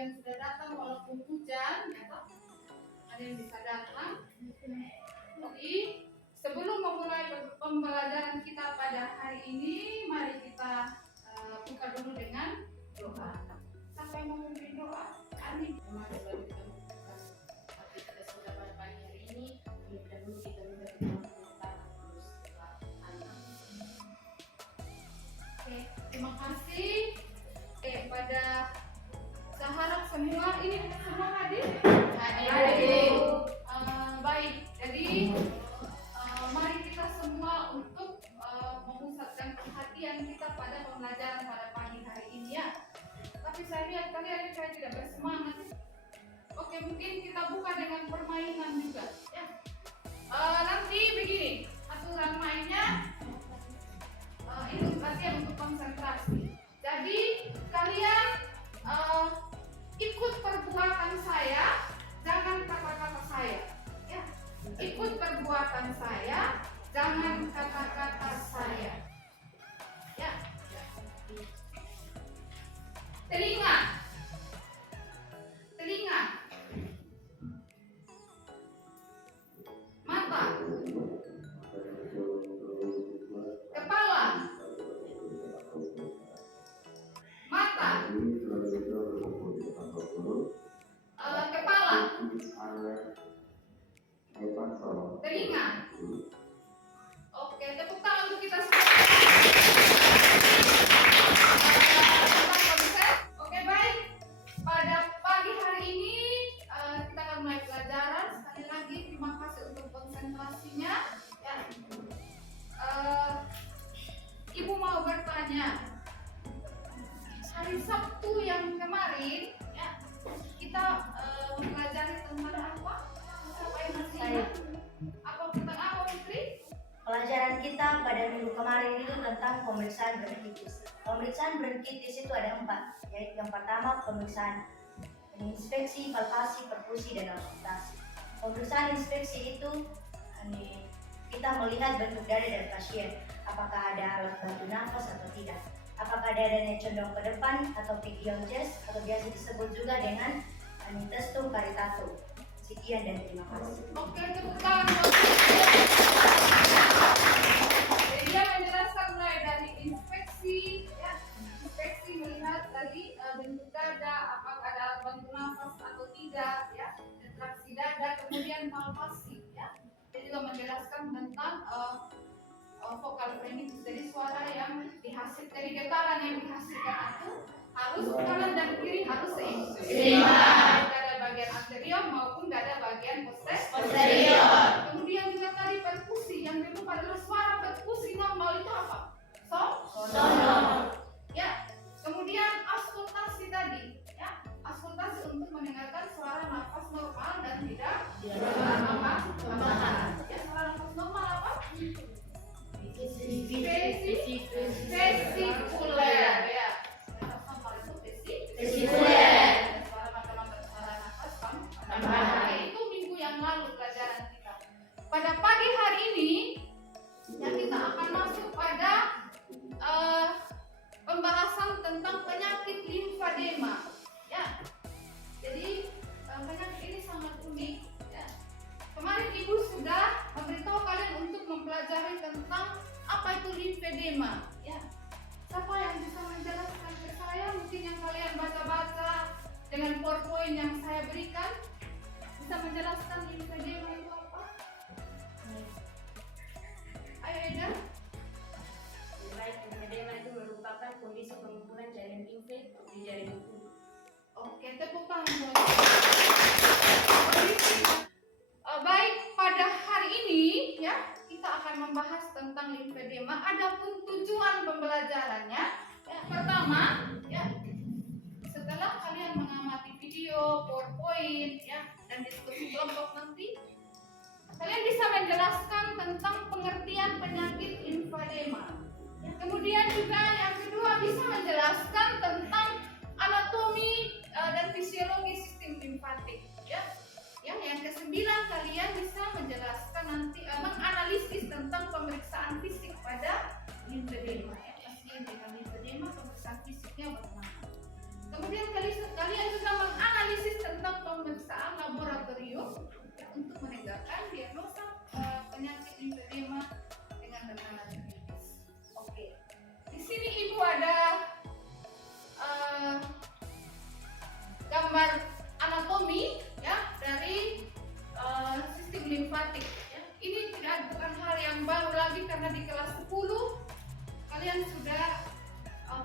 yang sudah datang walaupun hujan, ya toh? Kalian bisa datang. Jadi sebelum memulai pembelajaran kita pada hari ini, mari kita buka dulu dengan doa. Siapa yang mau memberi doa? Amin. Memang sebelum kita membuka hati kita sudah pada pagi hari ini, terlebih dahulu kita memberi permintaan terus Oke, terima kasih. Pada saya harap semua ini semua hadir. Hadir. Baik, jadi mari kita semua untuk memusatkan perhatian kita pada pembelajaran pada pagi hari ini ya. Tapi saya lihat kalian kayak tidak bersemangat. Oke, mungkin kita buka dengan permainan juga ya. Nanti begini, aturan mainnya itu latihan untuk konsentrasi. Jadi kalian ikut perbuatan saya, jangan kata-kata saya ya. Ikut perbuatan saya, jangan kata-kata saya ya. Telinga, telinga, mata, kepala, mata, kepala, telinga. Oke, tepuk tangan untuk kita semua. Oke, baik. Pada pagi hari ini kita akan mulai pelajaran. Sekali lagi terima kasih untuk konsentrasinya. Ya. Ibu mau bertanya. Hari Sabtu yang kemarin, ya, kita mempelajari tentang apa? Siapa yang masih ingat? Apa tentang apa, Putri? Pelajaran kita pada minggu kemarin itu tentang pemeriksaan bronkitis. Pemeriksaan bronkitis itu ada 4, yaitu yang pertama pemeriksaan inspeksi, palpasi, perfusi, dan auskultasi. Pemeriksaan inspeksi itu kita melihat bentuk dada dan pasien, apakah ada alat bantu nafas atau tidak, apakah dadanya condong ke depan atau piggyback chest, atau biasa disebut juga dengan testum caritatum. Sekian dan terima kasih. Oke, tepuk tangan. Dia menjelaskan mulai dari inspeksi, ya, inspeksi melihat tadi bentuk dada, apakah ada alat bantu nafas atau tidak, ya, retraksi dada, kemudian palpasi, ya. Dia juga menjelaskan tentang vokal frenix, jadi suara yang dihasilkan dari getaran yang dihasilkan itu harus kanan dan kiri harus seimbang. Dada bagian anterior maupun dada bagian posterior. Kemudian juga tadi perkusi yang dilupa adalah suara perkusi normal itu apa? Sono. Ya. Kemudian auskultasi tadi, ya. Auskultasi untuk mendengarkan suara nafas normal dan tidak lemah. Ya, suara nafas normal apa? Vesikuler ya. Vesikuler. Suara macam-macam suara nafas tambahan. Itu minggu yang lalu pelajaran kita. Pada pagi hari ini yang kita akan masuk pada pembahasan tentang penyakit limfadema. Ya. Jadi penyakit ini sangat unik. Ya. Kemarin Ibu sudah memberitahu kalian untuk mempelajari tentang apa itu limfedema, ya. Siapa yang bisa menjelaskan ke saya? Mungkin yang kalian baca-baca dengan PowerPoint yang saya berikan bisa menjelaskan limfedema itu apa? Ayo Eda. Baik, limfedema itu merupakan kondisi pengumpulan cairan limfe di jaringan tubuh. Oke, tepuk tangan. Baik, pada hari ini ya kita akan membahas tentang limfedema. Adapun tujuan pembelajarannya, ya, pertama, ya, setelah kalian mengamati video, PowerPoint, ya, dan diskusi kelompok nanti, kalian bisa menjelaskan tentang pengertian penyakit limfedema. Ya, kemudian juga yang kedua bisa menjelaskan tentang anatomi dan fisiologi sistem limfatik. Ya. Yang kesembilan kalian bisa menjelaskan nanti menganalisis tentang pemeriksaan fisik pada limfedema. Ya, pasien dengan limfedema pemeriksaan fisiknya bagaimana. Kemudian kalian juga gambar anatomi ya dari sistem limfatik. Ya. Ini bukan hal yang baru lagi karena di kelas 10 kalian sudah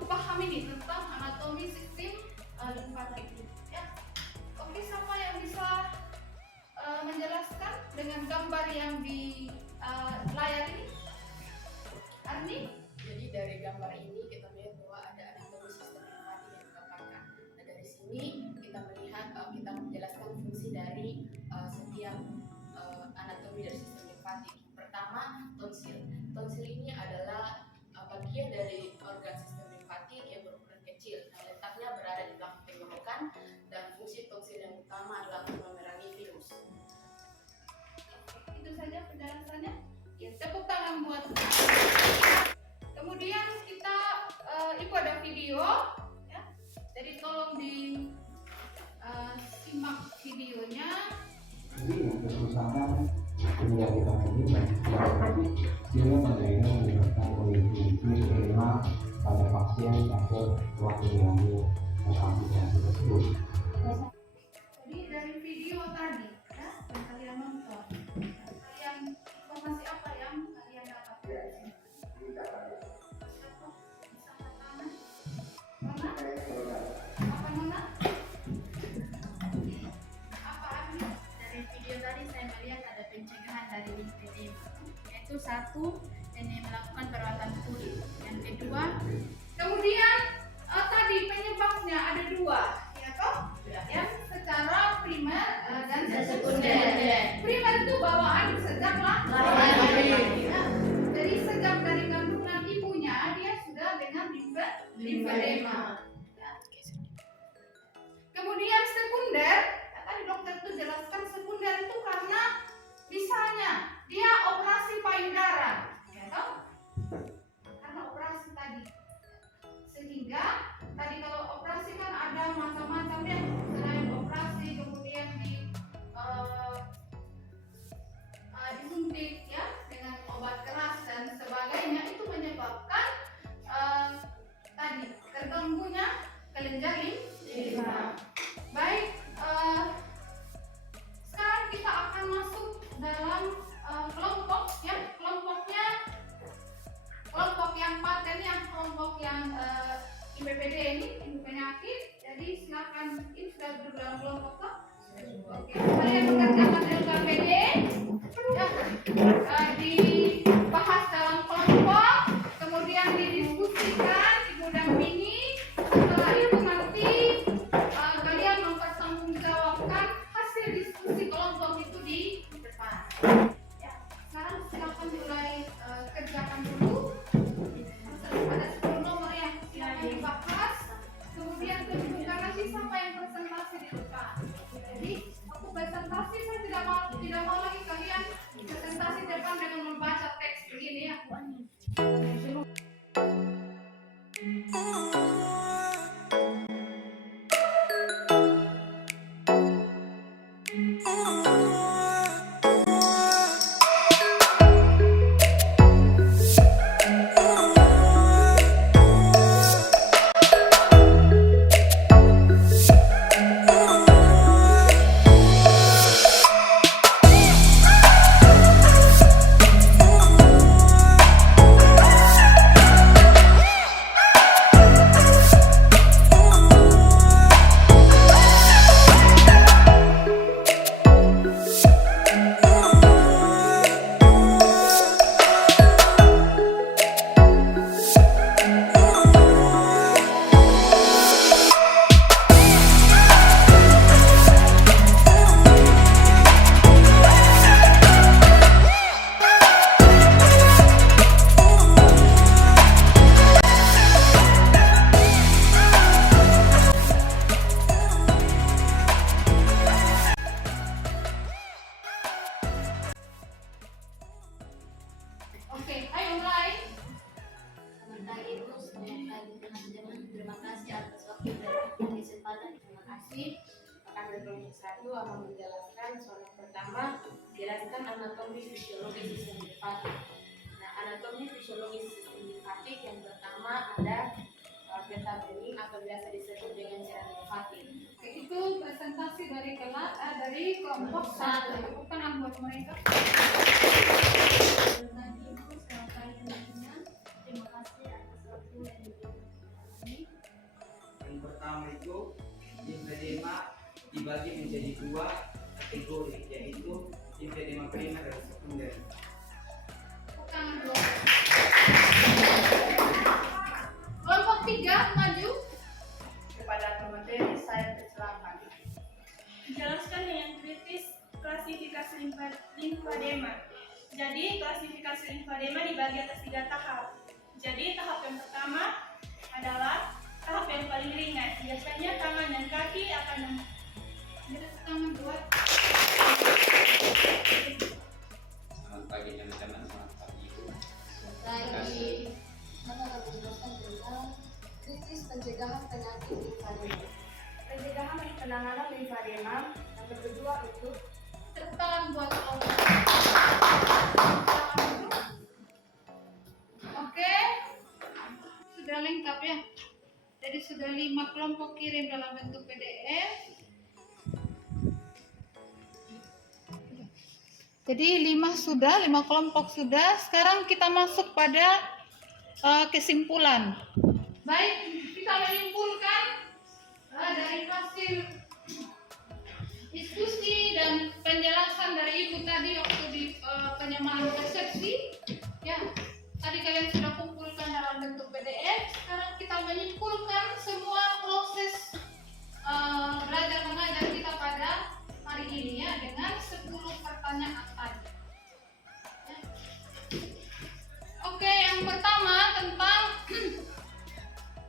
paham ini tentang anatomi sistem limfatik. Ya. Oke, siapa yang bisa menjelaskan dengan gambar yang di layar ini? Arni? Jadi dari gambar ini kita melihat bahwa ada anatomi sistem limfatik yang digambarkan. Nah, dari sini kita melihat kita menjelaskan fungsi dari setiap anatomi dari sistem limfatik. Pertama, tonsil. Tonsil ini adalah bagian dari organ sistem limfatik yang berukuran kecil. Nah, letaknya berada di belakang tenggorokan dan fungsi tonsil yang utama adalah untuk memerangi virus. Itu saja penjelasannya. Ya, tepuk tangan buat. Kemudian kita itu ada video, ya. Jadi tolong di simak videonya. Jadi yang kerusakan kemudian kita ini dia menjadi menyebabkan kondisi kelima pada pasien atau telah mengalami komplikasi tersebut. Jadi dari video tadi, ya, yang kalian nonton, kalian informasi apa yang kalian dapat dari sini? Siapa? Bisa angkat tangan? Nona? Apa Nona? Apa Arni? Dari video tadi saya melihat ada pencegahan dari limfedema, yaitu satu, ini melakukan perawatan kulit. Yang kedua, Kemudian tadi penyebabnya ada dua, ya toh? Yang secara primer dan sekunder. Primer itu bawaan sejak lahir. Ya. Jadi sejak dari kandungan ibunya dia sudah dengan limfedema. Ya. Kemudian sekunder, ya, tadi dokter itu jelaskan sekunder itu karena misalnya dia operasi payudara, ya toh? Karena operasi tadi. Sehingga tadi kalau operasi kan ada macam-macam ya, selain operasi kemudian disuntik ya dengan obat keras dan sebagainya, itu menyebabkan tadi terganggunya kelenjar limfa. Baik, sekarang kita akan masuk dalam kelompok ya, kelompok yang paten ya, kelompok yang IPPD ini, ibu penyakit. Jadi silakan, ini sudah duduk dalam kelompok toh? Oke, kalian mengerjakan LKPD ya, dibahas dalam kelompok, kemudian didiskusikan, ibu dampingi. Setelah itu nanti kalian mempertanggungjawabkan hasil diskusi kelompok itu di depan. Ya, sekarang silakan mulai kerjakan dulu. Ada 10 nomor yang dibahas, kemudian tunjukkan nanti siapa yang presentasi di depan. Jadi aku presentasi, saya tidak mau lagi kalian presentasi depan dengan membaca teks begini ya. Oke, ayo mulai. Selamat pagi Bu, selamat pagi teman-teman. Terima kasih atas waktu dan kesempatan. Terima kasih. Akan berkelompok satu akan menjelaskan soal yang pertama, jelaskan anatomi fisiologi sistem limfatik. Nah, anatomi fisiologi sistem limfatik yang pertama ada peta bening atau biasa disebut dengan cairan limfatik. Oke, itu presentasi dari kelompok 1. Tepuk tangan buat mereka. Dengan Ibu selamat pagi teman-teman. Terima kasih atas waktu yang diberikan. Yang pertama itu lymphedema dibagi menjadi 2 kategori, yaitu lymphedema primer dan sekunder. Tepuk tangan buat. Kelompok 3 maju. Kepada pemateri saya persilakan. Jelaskan dengan kritis klasifikasi limfadema. Jadi, klasifikasi limfadema dibagi atas 3 tahap. Jadi, tahap yang pertama adalah tahap yang paling ringan. Biasanya tangan dan kaki akan Tepuk tangan buat. Selamat pagi teman-teman, selamat pagi Ibu. Lagi, mana akan menjelaskan tentang kritis pencegahan penyakit limfadema. Pencegahan dan penanganan limfadema yang kedua itu Tepuk tangan buat kelompok. Oke, sudah lengkap ya. Jadi sudah 5 kelompok kirim dalam bentuk PDF. Jadi 5 kelompok sudah. Sekarang kita masuk pada kesimpulan. Baik, kita menyimpulkan dari hasil diskusi dan penjelasan dari Ibu tadi waktu di penyemaran resepsi. Ya, tadi kalian sudah kumpulkan dalam bentuk PDF. Sekarang kita menyimpulkan semua proses belajar mengajar kita pada hari ini ya dengan 10 pertanyaan tadi. Ya. Oke, yang pertama tentang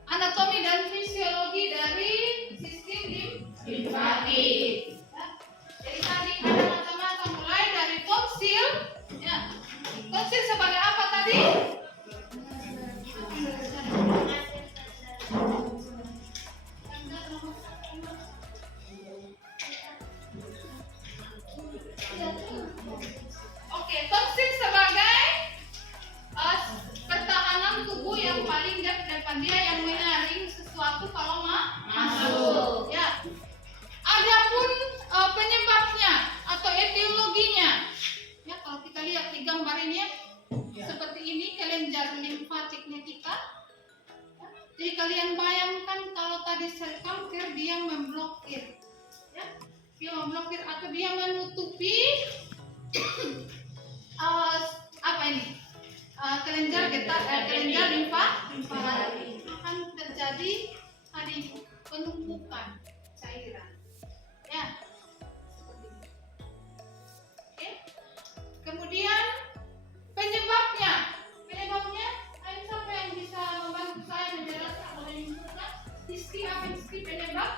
anatomi dan fisiologi dari sistem limfatik. Ya. Jadi tadi ada macam-macam mulai dari tonsil. Ya. Tonsil sebagai apa tadi? Oke, tonsil sebagai pertahanan tubuh yang paling depan dia yang menyaring sesuatu kalau masuk. Ya. Adapun penyebabnya atau etiologinya, ya kalau kita lihat di gambar ini ya, seperti ini kelenjar limfatiknya kita. Ya. Jadi kalian bayangkan kalau tadi sel kanker dia memblokir, ya, dia memblokir atau dia menutupi apa ini? Kelenjar kelenjar limfatik akan terjadi tadi penumpukan cairan. Ya. Seperti ini. Oke. Kemudian penyebabnya, ayo siapa yang bisa membantu saya menjelaskan atau menyimpulkan isti apa isti penyebab?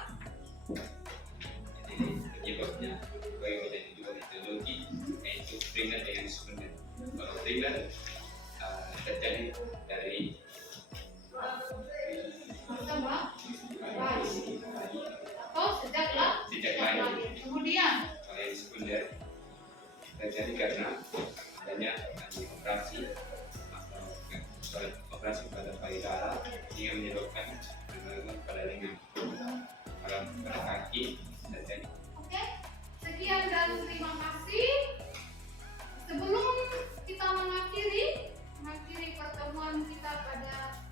Jadi penyebabnya bagi kita juga etiologi yaitu primer dengan sekunder. Kalau primer terjadi dari Sama atau sejak lahir. Kemudian kalau yang sekunder terjadi karena adanya operasi atau operasi pada payudara hingga menyebabkan gangguan pada lengan. Kalau pada kaki terjadi. oke, sekian dan terima kasih. Sebelum kita mengakhiri pertemuan kita pada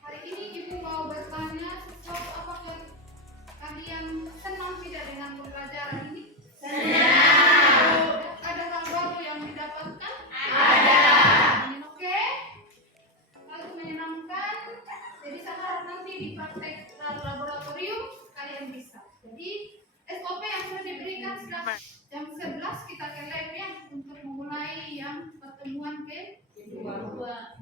hari ini, Ibu mau bertanya sesuatu, apakah kalian senang tidak dengan pembelajaran ini? Senang. Ada hal baru yang didapatkan? Ada. Oke. Lalu menyenangkan. Jadi saya harap nanti di praktek laboratorium kalian bisa. Jadi SOP yang sudah diberikan sudah jam 11 kita ke lab ya untuk memulai yang pertemuan kedua.